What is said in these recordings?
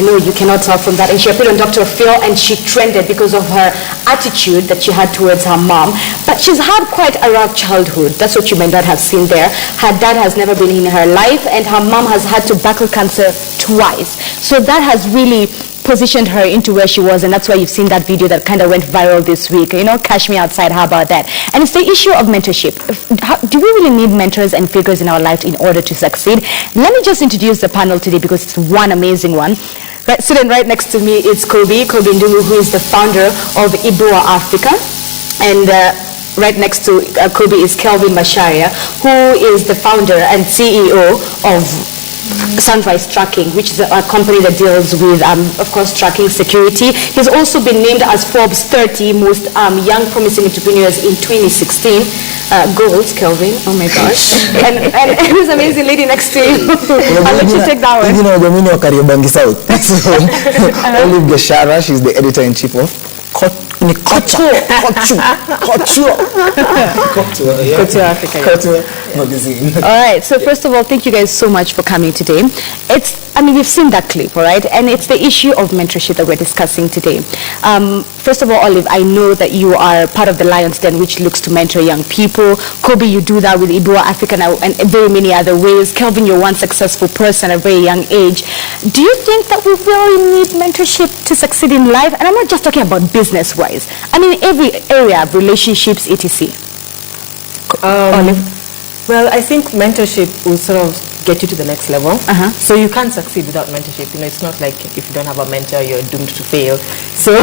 I know you cannot tell from that. And she appeared on Dr. Phil, and she trended because of her attitude that she had towards her mom. But she's had quite a rough childhood. That's what you might not have seen there. Her dad has never been in her life, and her mom has had to battle cancer twice. So that has really positioned her into where she was, and that's why you've seen that video that kind of went viral this week. You know, Cash Me Outside, how about that? And it's the issue of mentorship. Do we really need mentors and figures in our life in order to succeed? Let me just introduce the panel today because it's one amazing one. Sitting right next to me is Kobe Ndungu, who is the founder of Ibua Africa, and right next to Kobe is Kelvin Macharia, who is the founder and CEO of Sunrise Tracking, which is a company that deals with, of course, tracking security. He's also been named as Forbes 30 most young promising entrepreneurs in 2016. Goals, Kelvin. Oh my gosh. and who's an amazing lady next to you. I'll let you take that one. You know, the meaning of Kariobangi South. So, Olive Geshara, she's the editor-in-chief of Couture Africa. Magazine. All right, so first of all, thank you guys so much for coming today. We've seen that clip, all right? And it's the issue of mentorship that we're discussing today. First of all, Olive, I know that you are part of the Lion's Den, which looks to mentor young people. Kobe, you do that with Ibua Africa and very many other ways. Kelvin, you're one successful person at a very young age. Do you think that we really need mentorship to succeed in life? And I'm not just talking about business-wise. I mean, every area of relationships, etc. Olive? Well, I think mentorship will sort of get you to the next level. So you can't succeed without mentorship. You know, it's not like if you don't have a mentor, you're doomed to fail. So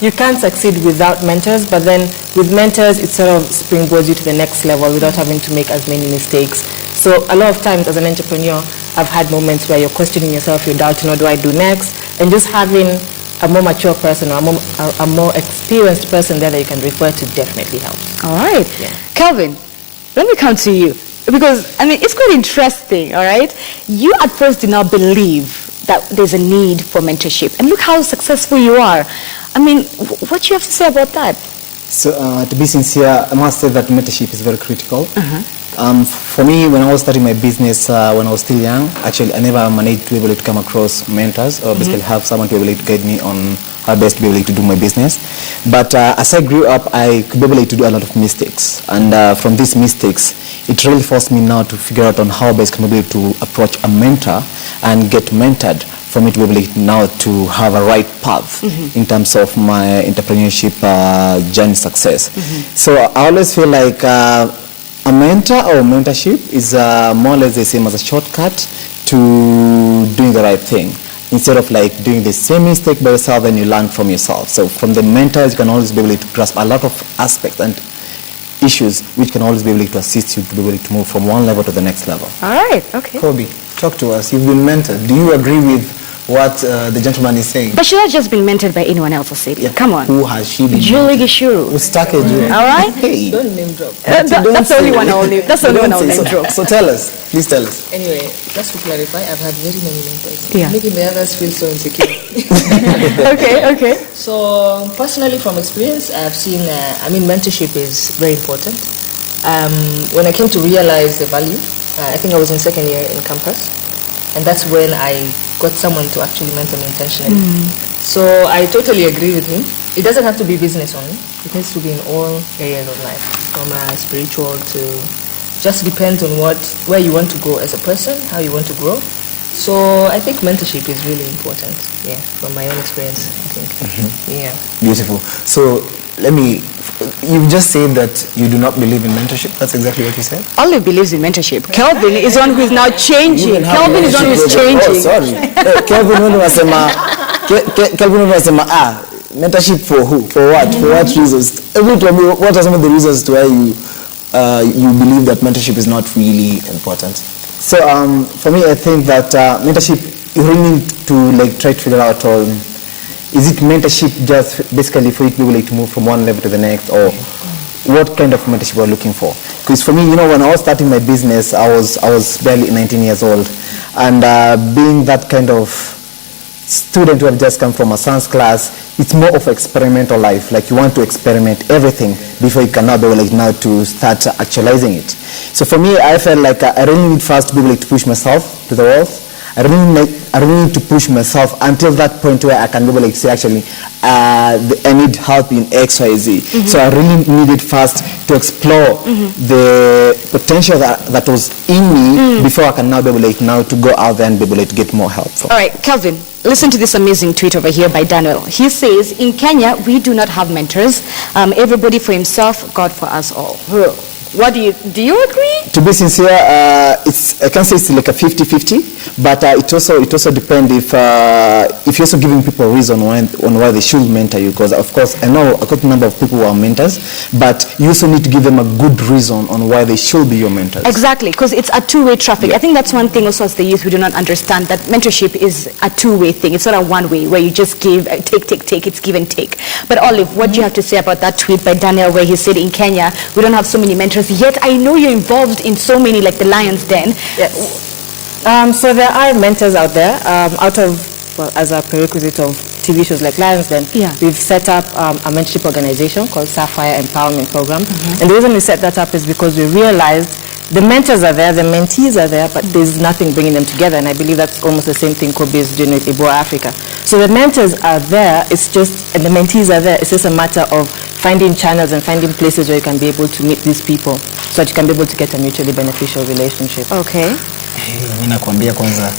you can't succeed without mentors, but then with mentors, it sort of springboards you to the next level without having to make as many mistakes. So a lot of times as an entrepreneur, I've had moments where you're questioning yourself, you're doubting, what do I do next? And just having a more mature person or a more experienced person there that you can refer to definitely helps. All right. Yeah. Kelvin, let me come to you. Because, I mean, it's quite interesting, all right? You at first did not believe that there's a need for mentorship. And look how successful you are. I mean, what do you have to say about that? So, to be sincere, I must say that mentorship is very critical. For me, when I was starting my business, when I was still young, actually, I never managed to be able to come across mentors or basically have someone to be able to guide me on how best to be able to do my business. But as I grew up, I could be able to do a lot of mistakes. And from these mistakes, it really forced me now to figure out on how best can be able to approach a mentor and get mentored for me to be able now to have a right path in terms of my entrepreneurship journey success. So I always feel like a mentor or mentorship is more or less the same as a shortcut to doing the right thing. Instead of like doing the same mistake by yourself, and you learn from yourself. So from the mentors, you can always be able to grasp a lot of aspects and issues which can always be able to assist you to be able to move from one level to the next level. All right, okay. Kobe, talk to us. You've been mentored. Do you agree with what the gentleman is saying? But she's not just been mentored by anyone else, Osiri. Yeah. Come on. Who has she been? Julie Gishuru. All right? Hey. Don't name drop. That's the only one I'll name. That's the only one I'll name drop. So tell us. Please tell us. Anyway, just to clarify, I've had very many mentors. Yeah. Making the others feel so insecure. Okay. So personally, from experience, I've seen, mentorship is very important. When I came to realize the value, I think I was in second year in campus. And that's when I got someone to actually mentor me intentionally. So I totally agree with him. It doesn't have to be business only. It needs to be in all areas of life, from spiritual to just depends on where you want to go as a person, how you want to grow. So I think mentorship is really important. Yeah, from my own experience, I think. Yeah. Beautiful. So you've just said that you do not believe in mentorship. That's exactly what you said? Olive believes in mentorship. Kelvin is one who is now changing. Kelvin is one who is changing. Oh, sorry. Kelvin was mentorship for who? For what? For what reasons? What are some of the reasons to why you believe that mentorship is not really important? So for me, I think that mentorship, you really need to try to figure out is it mentorship just basically for you to be able to move from one level to the next, or what kind of mentorship you're looking for? Because for me, when I was starting my business, I was barely 19 years old, and being that kind of student who have just come from a science class, it's more of experimental life. Like you want to experiment everything before you can now be able now to start actualizing it. So for me, I felt like I really need first to be able to push myself to the walls. I really need to push myself until that point where I can be able to say, actually, I need help in X, Y, Z. So I really needed first to explore the potential that was in me before I can now be able to go out there and be able to get more help. All right, Kelvin, listen to this amazing tweet over here by Daniel. He says, in Kenya, we do not have mentors. Everybody for himself, God for us all. What do you agree? To be sincere, I can say it's like a 50-50, but it also depends if you're also giving people a reason on why they should mentor you. Because of course, I know a good number of people who are mentors, but you also need to give them a good reason on why they should be your mentors. Exactly, because it's a two-way traffic. I think that's one thing also as the youth we do not understand, that mentorship is a two-way thing. It's not a one-way where you just give, take. It's give and take. But Olive, what do you have to say about that tweet by Daniel where he said in Kenya we don't have so many mentors? Yet I know you're involved in so many, like the Lion's Den. Yes. So there are mentors out there. As a prerequisite of TV shows like Lion's Den, we've set up a mentorship organization called Sapphire Empowerment Program. And the reason we set that up is because we realized the mentors are there, the mentees are there, but there's nothing bringing them together. And I believe that's almost the same thing Kobe is doing with Ebola Africa. So the mentors are there, and the mentees are there. It's just a matter of finding channels and finding places where you can be able to meet these people so that you can be able to get a mutually beneficial relationship. Okay. Mimi nakwambia kwanza,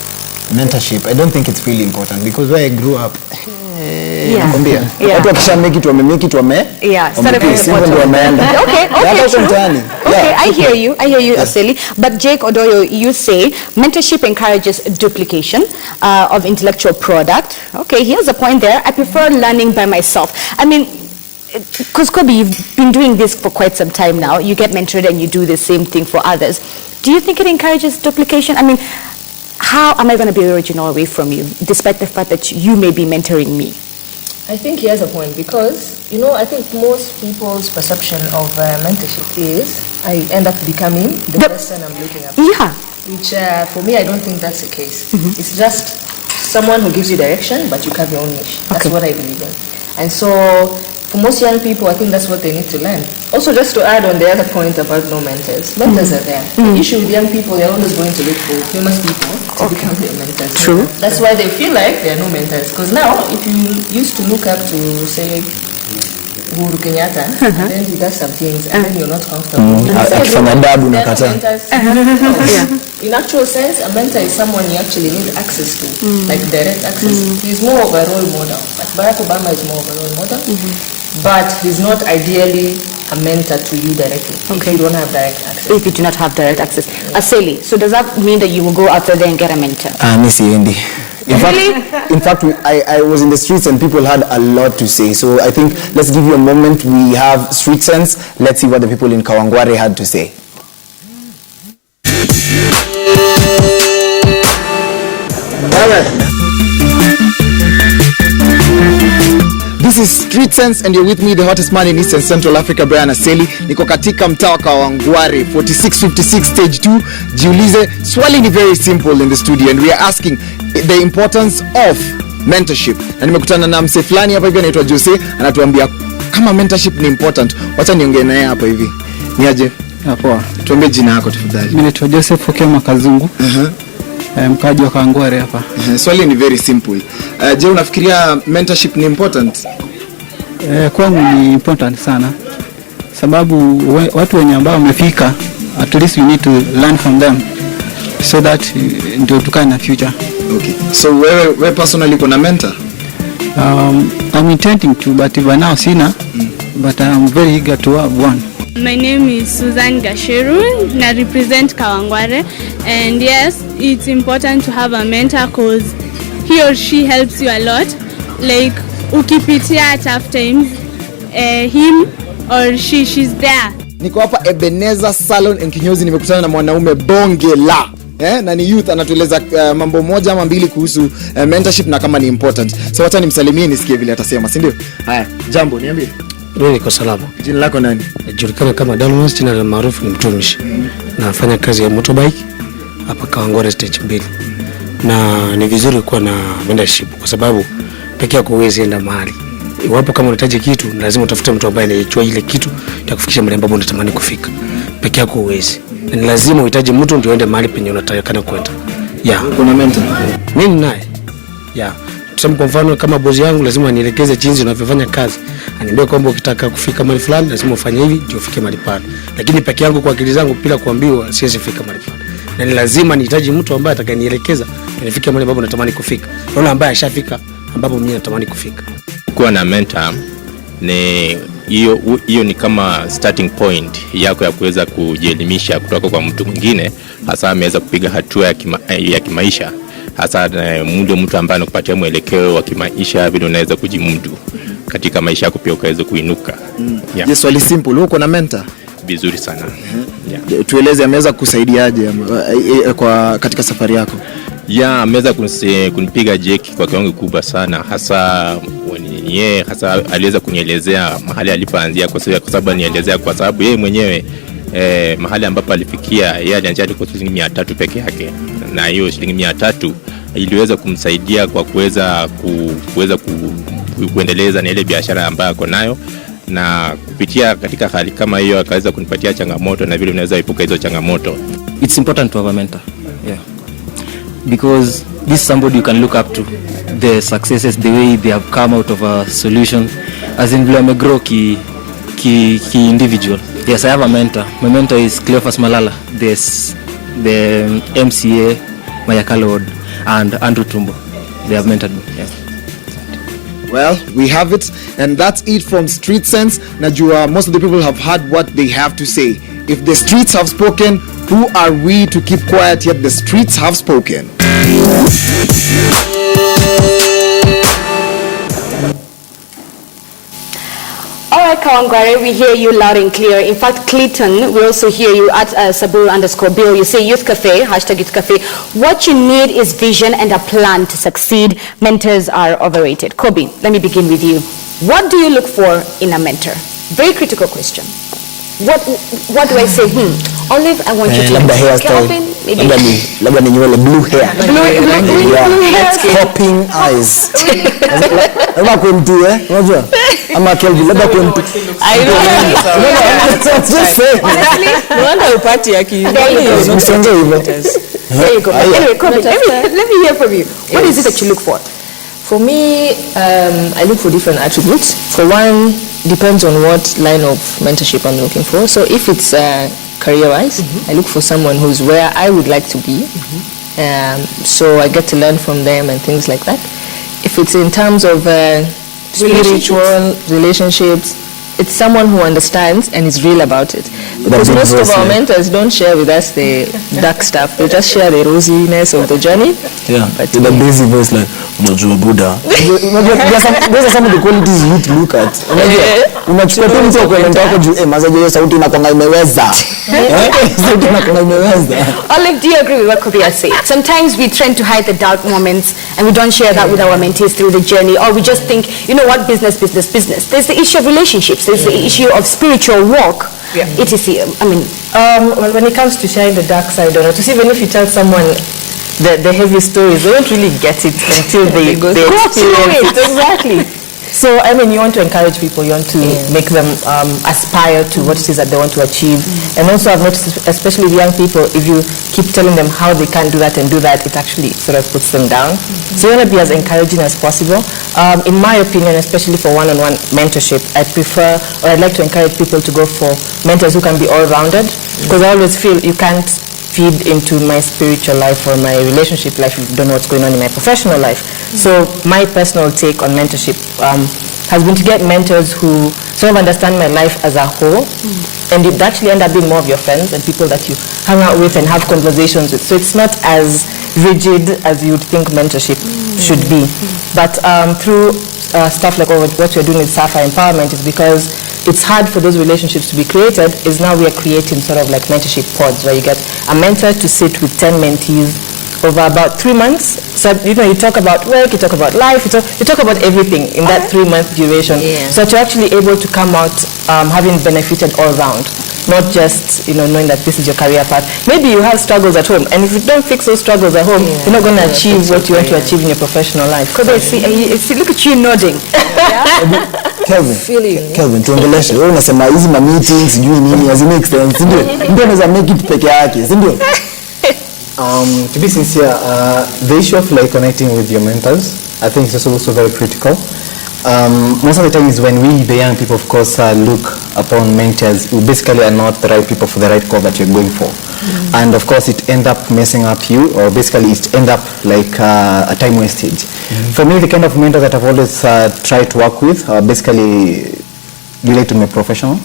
mentorship, I don't think it's really important because where I grew up, nakwambia, watu wakisha make it wame. Okay, I hear you, Aseli. But Jake Odoyo, you say mentorship encourages duplication of intellectual product. Okay, here's a point there. I prefer learning by myself. I mean, because Kobe, you've been doing this for quite some time now. You get mentored and you do the same thing for others. Do you think it encourages duplication? I mean, how am I going to be original away from you, despite the fact that you may be mentoring me? I think he has a point because, I think most people's perception of mentorship is I end up becoming the person I'm looking up to. Yeah. Which, for me, I don't think that's the case. It's just someone who gives you direction, but you have your own niche. That's what I believe in. And so, for most young people, I think that's what they need to learn. Also, just to add on the other point about no mentors. Mentors are there. The issue with young people, they're always going to look for famous people to become their mentors. True. That's why they feel like there are no mentors. Because now, if you used to look up to, say, Uhuru Kenyatta, then he does some things, and then you're not comfortable. In actual sense, a mentor is someone you actually need access to, like direct access. He's more of a role model. Like Barack Obama is more of a role model, but he's not ideally a mentor to you directly if you don't have direct access. If you do not have direct access. Aseli, so does that mean that you will go out there and get a mentor? Missy Andy. In fact, I was in the streets and people had a lot to say. So I think let's give you a moment. We have street sense. Let's see what the people in Kawangware had to say. This is Street Sense and you're with me, the hottest man in East and Central Africa, Brian Aseli. Niko katika mtaa wa Kawangware, 4656 stage 2. Jiulize, swali ni very simple in the studio and we are asking the importance of mentorship. Na nimekutana na mse fulani hapa hivi anaitwa Jose, anatuambia kama mentorship ni important. Wacha niongee naye hapa hivi. Niaje? Poa. Tuambie jina lako tafadhali. Mimi naitwa Joseph Okema Kazungu. Mkaji wa Kawangware hapa. Swali ni very simple. Je, unafikiria mentorship ni important? Kwangu ni important sana. Sababu watu wenye ambao wamefika, at least we need to learn from them so that ndio tukae na future. Okay. So wewe personally kuna mentor? I'm intending to, but by now sina. But I'm very eager to have one. My name is Susan Gasheru, and I represent Kawangware. And yes, it's important to have a mentor because he or she helps you a lot. Like, ukipitia tough times, him or she's there. Niko hapa Ebenezer Salon and Kinyozi, nimekutana na mwanaume bonge la. Na ni youth anatueleza mambo moja ama mbili kuhusu mentorship na kama ni important. So wacha nimsalimie nisikie vile atasema, si ndio? Haya, jambo niambie. Mimi niko salama. Jina lako nani? Najulikana kama Dalmas, jina la maarufu ni mtumishi. Nafanya kazi ya motorbike hapa Kawangware stage 2. Na ni vizuri kuwa na mentorship kwa sababu pekee yako huwezi enda mahali. Iwapo kama unahitaji kitu, lazima utafute mtu ambaye anajua ile kitu ya kufikisha mahali ambapo unatamani kufika. Pekee yako huwezi. Na ni lazima uhitaji mtu ndio uende mahali penye unataka kwenda. Yeah. Kuna mentor? Mimi naye. Yeah. Tuseme kwa mfano kama bosi yangu lazima nielekeze jinsi unavyofanya kazi. Aniambia kwamba ukitaka kufika mahali fulani lazima ufanye hivi ndio ufike mahali pale. Lakini peke yangu kwa akili zangu bila kuambiwa siwezi fika mahali pale. Na ni lazima nihitaji mtu ambaye atakayenielekeza nifike mahali ambapo natamani kufika. Yule ambaye ashafika ambapo mimi natamani kufika. Kuwa na mentor ni hiyo ni kama starting point yako ya kuweza kujielimisha kutoka kwa mtu mwingine, hasa ameweza kupiga hatua ya kimaisha, hasa mtu ambaye anakupatia mwelekeo wa kimaisha vile unaweza kujimudu katika maisha yako pia ukaweza kuinuka. Yeah. Yes, swali simple, uko na mentor? Vizuri sana. Yeah. Tueleze ameweza kusaidiaje kwa katika safari yako? Yeah, ameweza kunipiga jeki kwa kiwango kubwa sana, hasa aliweza kunielezea mahali alipoanzia, kwa sababu nielezea kwa sababu yeye mwenyewe mahali ambapo alifikia yeye alianzia kwa shilingi 300 peke yake, na hiyo shilingi 300 iliweza kumsaidia kwa kuweza kuendeleza na ile biashara ambayo ako nayo, na kupitia katika hali kama hiyo akaweza kunipatia changamoto na vile unaweza epuka hizo changamoto. It's important to have a mentor. Yeah. Because this is somebody you can look up to, the successes, the way they have come out of a solution, as in vile grow ki individual. Yes, I have a mentor. My mentor is Cleophas Malala, the MCA, Mayakala Road, and Andrew Tumbo. They have mentored me. Yes. Well, we have it, and that's it from Street Sense. Najua, most of the people have heard what they have to say. If the streets have spoken, who are we to keep quiet yet the streets have spoken? All right, Kawangware, we hear you loud and clear. In fact, Clayton, we also hear you at Sabur_Bill. You say Youth Cafe, #Youth Cafe. What you need is vision and a plan to succeed. Mentors are overrated. Kobe, let me begin with you. What do you look for in a mentor? Very critical question. What do I say? Olive, I want you to labda hairstyle. Labda ni nywele blue hair. Blue hair. Popping eyes. Labda kwa mtu unajua? Ama Kelvin labda kwa mtu. I know. Just say. Honestly, no wonder upati yaki. Usonge hivyo. There you go. Anyway, Kobe, let me hear from you. What is it that you look for? For me, I look for different attributes. For one, depends on what line of mentorship I'm looking for. So if it's career-wise, I look for someone who's where I would like to be. So I get to learn from them and things like that. If it's in terms of spiritual relationships, it's someone who understands and is real about it. Because most of our mentors don't share with us the dark stuff. They just share the rosiness of the journey. Yeah, but the busy voice like, unajua Buddha. Those are some of the qualities you need to look at. Unachukua tu mtu kwa mentor wako juu mazaje sauti inakwanga imeweza. Sauti inakwanga imeweza. Olive, do you agree with what Kobe has said? Sometimes we tend to hide the dark moments and we don't share that with our mentees through the journey, or we just think, you know what, business. There's the issue of relationships. There's the issue of spiritual walk. Yeah. Well, when it comes to sharing the dark side or not, even if you tell someone the heavy stories, they don't really get it until they experience it. Exactly. So, you want to encourage people, you want to make them aspire to what it is that they want to achieve. And also I've noticed, especially with young people, if you keep telling them how they can do that and do that, it actually sort of puts them down. So you want to be as encouraging as possible. In my opinion, especially for one-on-one mentorship, I prefer, or I'd like to encourage people to go for mentors who can be all-rounded. Because I always feel you can't feed into my spiritual life or my relationship life if you don't know what's going on in my professional life. So my personal take on mentorship has been to get mentors who sort of understand my life as a whole, and it actually end up being more of your friends and people that you hang out with and have conversations with. So it's not as rigid as you would think mentorship should be. But through stuff like what we're doing with Sapphire Empowerment is because it's hard for those relationships to be created, is now we are creating sort of like mentorship pods where you get a mentor to sit with 10 mentees over about 3 months. So, you talk about work, you talk about life, you talk about everything in that 3-month duration. Yeah. So you're actually able to come out having benefited all round, not just, knowing that this is your career path. Maybe you have struggles at home, and if you don't fix those struggles at home, you're not going to achieve what you want to achieve in your professional life. Kobe, see, look at you nodding. Kelvin, tuongeleshe. Wewe unasema hizi meetings, sijui nini, hazi make sense, ndio? Ndio unaweza make it peke yake, ndio? To be sincere, the issue of like connecting with your mentors, I think is also very critical. Most of the time is when we, the young people, of course, look upon mentors who basically are not the right people for the right cause that you're going for. And of course, it end up messing up you, or basically it end up like a time wastage. For me, the kind of mentor that I've always tried to work with basically relate to my profession,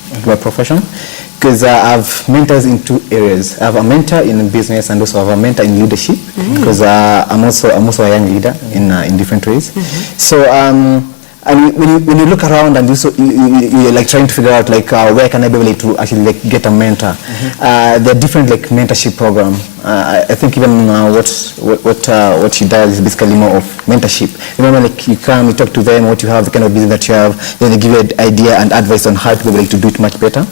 because I have mentors in two areas. I have a mentor in business and also I have a mentor in leadership, because I'm also a young leader in different ways. So and when you look around and you're like trying to figure out like where can I be able to actually like get a mentor, there are different like mentorship program. I think even what she does is basically more of mentorship. Remember, like you come, you talk to them, what you have, the kind of business that you have, then they give you an idea and advice on how to be able to do it much better.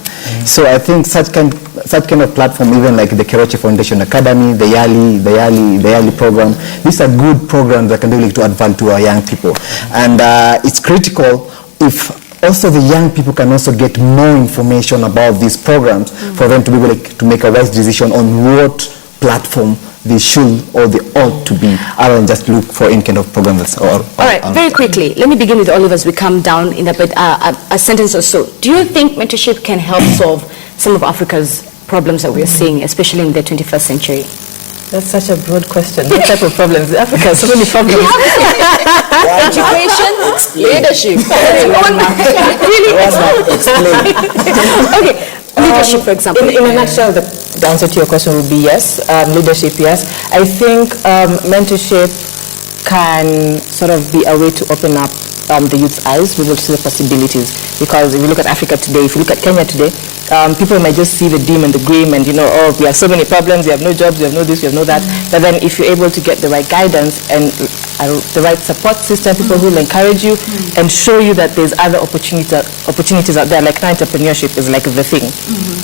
So I think such kind of platform, even like the Keroche Foundation Academy, the Yali program, these are good programs that can be able to add value to our young people. And it's critical if also the young people can also get more information about these programs for them to be able to make a wise decision on what platform they should or they ought to be, rather than just look for any kind of program that's all right, very quickly, let me begin with Oliver as we come down in a sentence or so. Do you think mentorship can help solve some of Africa's problems that we're seeing, especially in the 21st century? That's such a broad question. What type of problems? Africa has so many problems. Education, leadership. Really? Okay, leadership, for example. In a nutshell, the answer to your question would be yes. Leadership, yes. I think mentorship can sort of be a way to open up the youth's eyes, be able to see the possibilities. Because if you look at Africa today, if you look at Kenya today, people might just see the dim and the grim and, oh, we have so many problems, we have no jobs, we have no this, we have no that. But then if you're able to get the right guidance and the right support system, people who will encourage you and show you that there's other opportunities out there, like entrepreneurship is like the thing.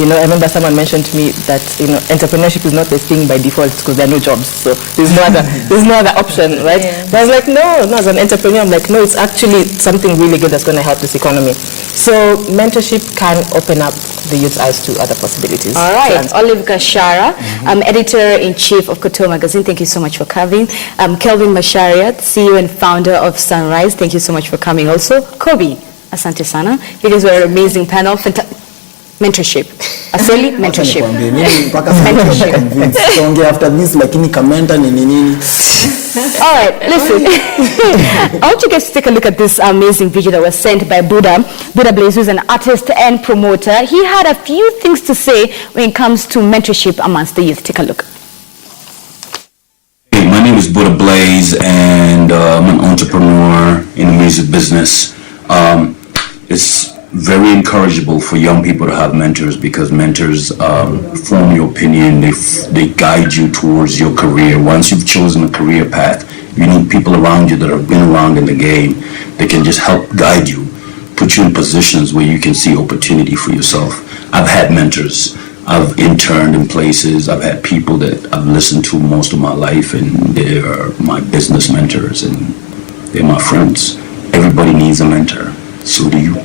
I remember someone mentioned to me that, entrepreneurship is not the thing by default because there are no jobs. So there's no other option, right? But I was like, no, as an entrepreneur, I'm like, no, it's actually something really good that's going to help this economy. So mentorship can open up the youth's eyes to other possibilities. All right, Olive Gashara, editor-in-chief of Koto Magazine, thank you so much for coming. Kelvin Macharia, CEO and founder of Sunrise, thank you so much for coming also. Kobe, asante sana. You guys were an amazing panel. Mentorship. Asili, mentorship. All right, listen. I want you guys to take a look at this amazing video that was sent by Buddha Blaze, who's an artist and promoter. He had a few things to say when it comes to mentorship amongst the youth. Take a look. Hey, my name is Buddha Blaze, and I'm an entrepreneur in the music business. It's very encourageable for young people to have mentors, because mentors form your opinion. They guide you towards your career. Once you've chosen a career path, you need people around you that have been around in the game. They can just help guide you, put you in positions where you can see opportunity for yourself. I've had mentors. I've interned in places. I've had people that I've listened to most of my life, and they are my business mentors, and they're my friends. Everybody needs a mentor. So do you.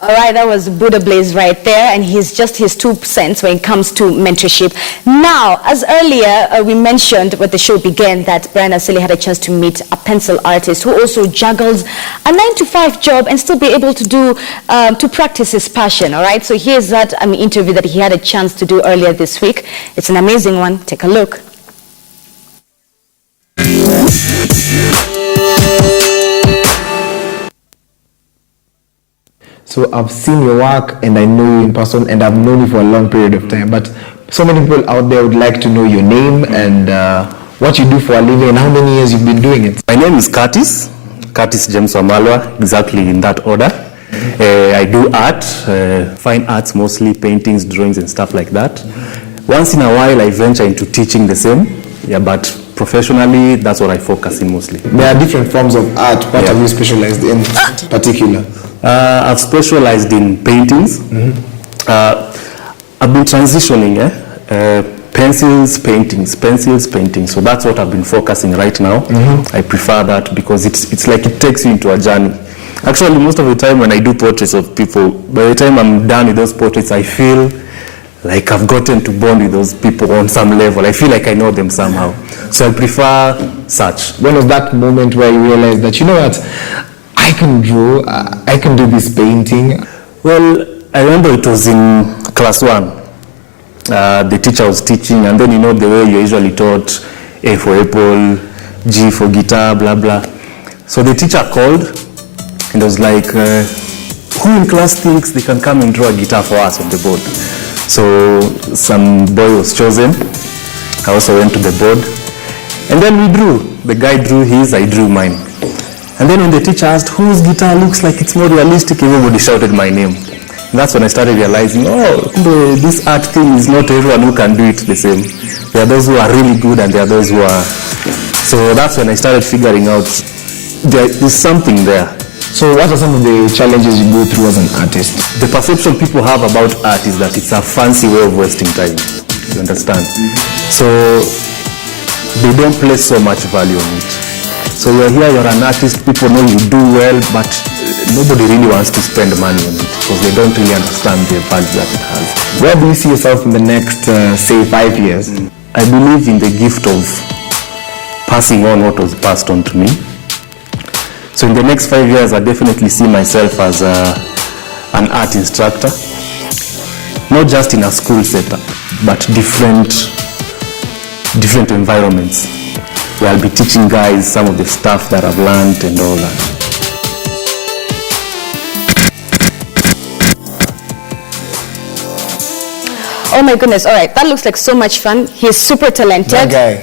All right, that was Buddha Blaze right there, and he's just his 2 cents when it comes to mentorship. Now, as earlier we mentioned when the show began that Brian Asili had a chance to meet a pencil artist who also juggles a 9-to-5 job and still be able to do to practice his passion. All right, so here's that interview that he had a chance to do earlier this week. It's an amazing one. Take a look. So I've seen your work and I know you in person and I've known you for a long period of time. But so many people out there would like to know your name and what you do for a living and how many years you've been doing it. My name is Curtis James Wamalwa, exactly in that order. I do art, fine arts, mostly paintings, drawings and stuff like that. Once in a while I venture into teaching the same, but professionally that's what I focus in mostly. There are different forms of art. What have you specialized in particular? I've specialized in paintings. I've been transitioning. pencils, paintings. So that's what I've been focusing right now. I prefer that because it's like it takes you into a journey. Actually, most of the time when I do portraits of people, by the time I'm done with those portraits, I feel like I've gotten to bond with those people on some level. I feel like I know them somehow. So I prefer such. When was that moment where you realized that, you know what, I can draw, I can do this painting? Well, I remember it was in class 1. The teacher was teaching, and then you know the way you're usually taught, A for apple, G for guitar, blah, blah. So the teacher called, and I was like, who in class thinks they can come and draw a guitar for us on the board? So some boy was chosen. I also went to the board. And then we drew. The guy drew his, I drew mine. And then when the teacher asked whose guitar looks like it's more realistic, everybody shouted my name. And that's when I started realizing, this art thing is not everyone who can do it the same. There are those who are really good and there are those who are... So that's when I started figuring out there's something there. So what are some of the challenges you go through as an artist? The perception people have about art is that it's a fancy way of wasting time. You understand? So they don't place so much value on it. So you're here, you're an artist, people know you do well, but nobody really wants to spend money on it because they don't really understand the value that it has. Where do you see yourself in the next, say, 5 years? I believe in the gift of passing on what was passed on to me. So in the next 5 years, I definitely see myself as an art instructor, not just in a school setup, but different environments, where I'll be teaching guys some of the stuff that I've learned and all that. Oh my goodness, all right, that looks like so much fun. He's super talented. That guy,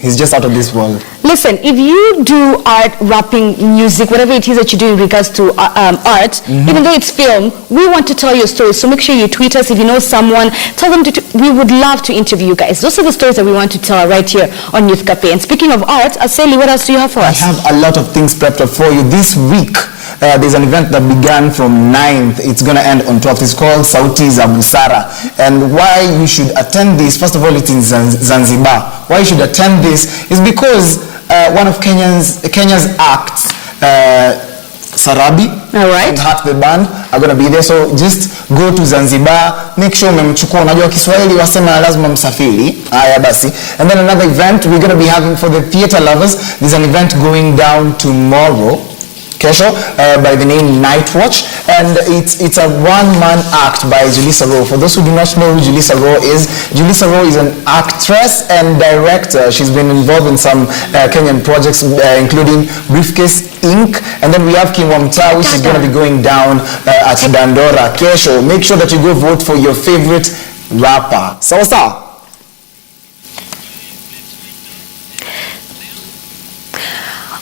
he's just out of this world. Listen, if you do art, rapping, music, whatever it is that you do in regards to art, even though it's film, we want to tell your stories. So make sure you tweet us. If you know someone, tell them we would love to interview you guys. Those are the stories that we want to tell right here on Youth Cafe. And speaking of art, Aseli, what else do you have for us? I have a lot of things prepped up for you this week. There's an event that began from 9th. It's going to end on 12th. It's called Sauti za Busara. And why you should attend this, first of all, it's in Zanzibar. Why you should attend this is because one of Kenya's acts, Sarabi and Heart the Band are going to be there. So just go to Zanzibar, make sure umemchukua. Unajua Kiswahili wasema lazima msafiri. Haya basi. And then another event we're going to be having for the theater lovers. There's an event going down tomorrow, Kesho, by the name Night Watch, and it's a one-man act by Julissa Rowe. For those who do not know who Julissa Rowe is an actress and director. She's been involved in some Kenyan projects, including Briefcase Inc. And then we have King Wamta, which is going to be going down at Dandora Kesho. Make sure that you go vote for your favorite rapper. Sawa.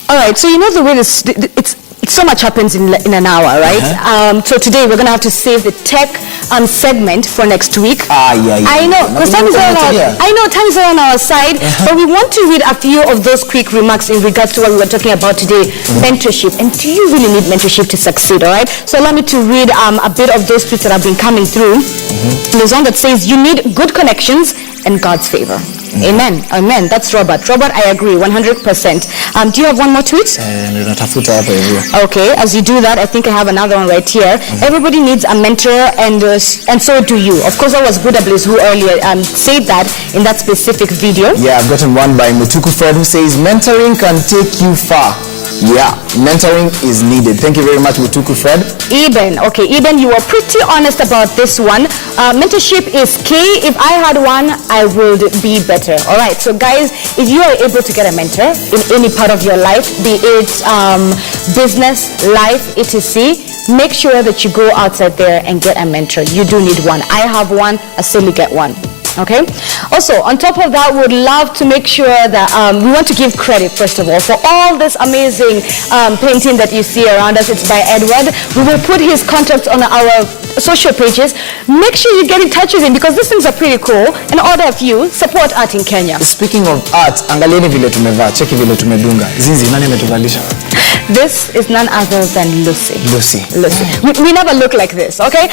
All right, so you know the way it's so much happens in an hour, right? So today we're going to have to save the tech segment for next week. Yeah. I know, because time is on our side, but we want to read a few of those quick remarks in regards to what we were talking about today, mentorship. And do you really need mentorship to succeed, all right? So allow me to read a bit of those tweets that have been coming through. There's one that says, you need good connections and God's favor. Amen. That's Robert. I agree 100%. Do you have one more tweet? Okay, as you do that, I think I have another one right here. Everybody needs a mentor, and so do you. Of course, that was Budablis who earlier said that in that specific video. Yeah, I've gotten one by Mutuku Fred who says, mentoring can take you far. Yeah, mentoring is needed. Thank you very much, Mutuku Fred. Eben, you were pretty honest about this one. Mentorship is key. If I had one, I would be better. All right, so guys, if you are able to get a mentor in any part of your life, be it business, life, etc., make sure that you go outside there and get a mentor. You do need one. I have one. I still get one. Okay. Also, on top of that, we would love to make sure that we want to give credit, first of all, for all this amazing painting that you see around us. It's by Edward. We will put his contacts on our social pages. Make sure you get in touch with him because these things are pretty cool. And order a few. Support art in Kenya. Speaking of art, angalieni vile tumevaa, cheki vile tumedunga. Zizi, nani ametuvalisha? This is none other than Lucy. Lucy. We never look like this, okay?